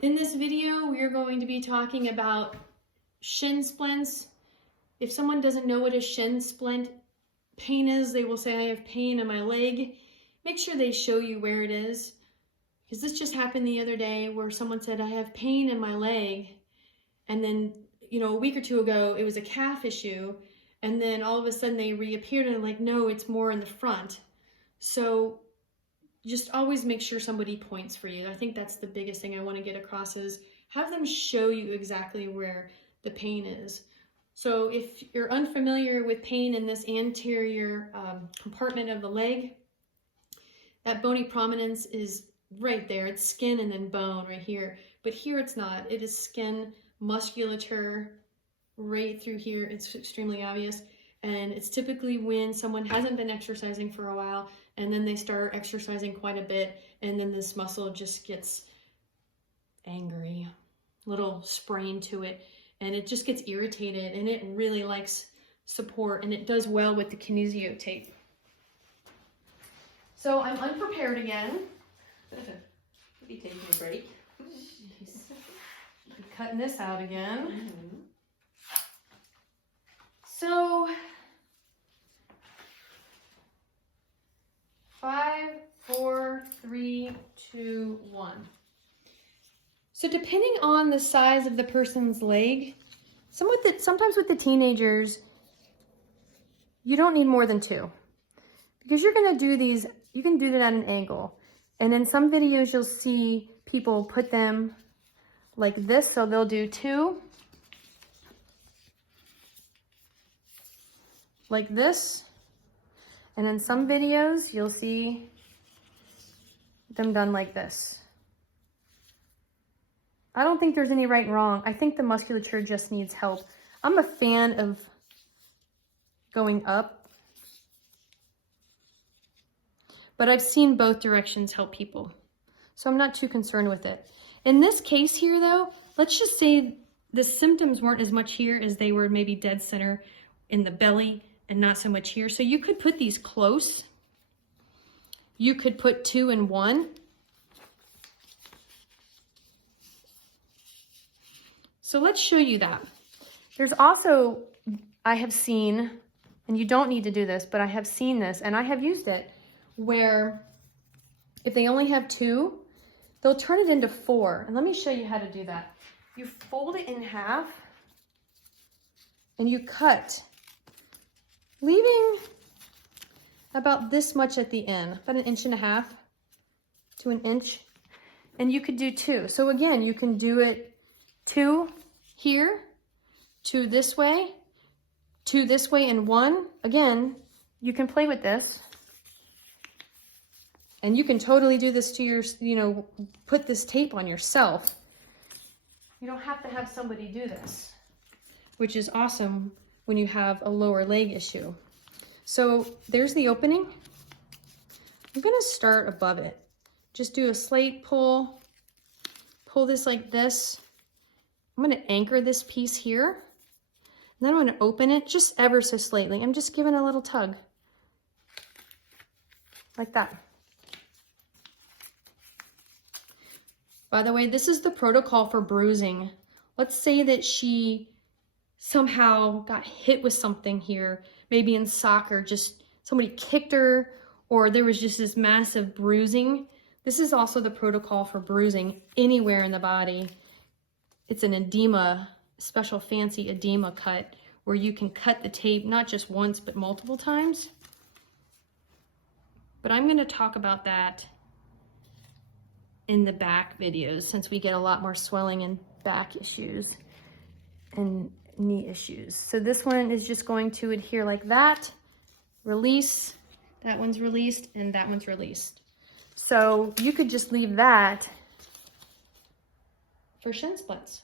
In this video, we are going to be talking about shin splints. If someone doesn't know what a shin splint pain is, they will say, I have pain in my leg. Make sure they show you where it is. Because this just happened the other day where someone said, I have pain in my leg. And then, a week or two ago, it was a calf issue. And then all of a sudden they reappeared and I'm like, no, it's more in the front. So just always make sure somebody points for you. I think that's the biggest thing I want to get across is have them show you exactly where the pain is. So if you're unfamiliar with pain in this anterior compartment of the leg, that bony prominence is right there. It's skin and then bone right here. But here it's not. It is skin, musculature right through here. It's extremely obvious. And it's typically when someone hasn't been exercising for a while and then they start exercising quite a bit and then this muscle just gets angry, little sprain to it, and it just gets irritated and it really likes support and it does well with the kinesio tape. So I'm unprepared again. Be taking a break. Cutting this out again. So 5, 4, 3, 2, 1. So depending on the size of the person's leg, sometimes with the teenagers, you don't need more than 2. Because you're going to do these, you can do it at an angle. And in some videos, you'll see people put them like this. So they'll do 2. Like this. And in some videos, you'll see them done like this. I don't think there's any right and wrong. I think the musculature just needs help. I'm a fan of going up, but I've seen both directions help people. So I'm not too concerned with it. In this case here though, let's just say the symptoms weren't as much here as they were maybe dead center in the belly and not so much here. So you could put these close. You could put 2 and 1. So let's show you that. There's also, I have seen, and you don't need to do this, but I have seen this and I have used it, where if they only have 2, they'll turn it into 4. And let me show you how to do that. You fold it in half and you cut, leaving about this much at the end, about 1.5 inches to 1 inch. And you could do 2. So again, you can do it 2 here, 2 this way, 2 this way, and 1. Again, you can play with this. And you can totally do this to your, put this tape on yourself. You don't have to have somebody do this, which is awesome when you have a lower leg issue. So there's the opening. I'm gonna start above it. Just do a slate pull, pull this like this. I'm gonna anchor this piece here. And then I'm gonna open it just ever so slightly. I'm just giving a little tug, like that. By the way, this is the protocol for bruising. Let's say that she somehow got hit with something here, maybe in soccer, just somebody kicked her, or there was just this massive bruising. This is also the protocol for bruising anywhere in the body. It's an edema, special fancy edema cut, where you can cut the tape not just once, but multiple times. But I'm gonna talk about that in the back videos, since we get a lot more swelling and back issues and knee issues. So this one is just going to adhere like that, release, that one's released, and that one's released. So you could just leave that for shin splints.